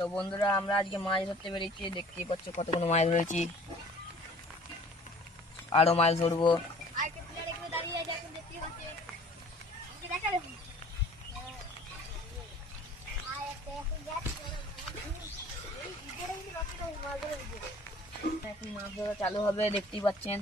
তো বন্ধুরা আমরা আজকে মাছ ধরতে বেরিয়েছি, দেখতেই পাচ্ছ কতগুলো মাছ ধরেছি, আরো মাছ ধরবো। এখন মাছ ধরা চালু হবে, দেখতেই পাচ্ছেন।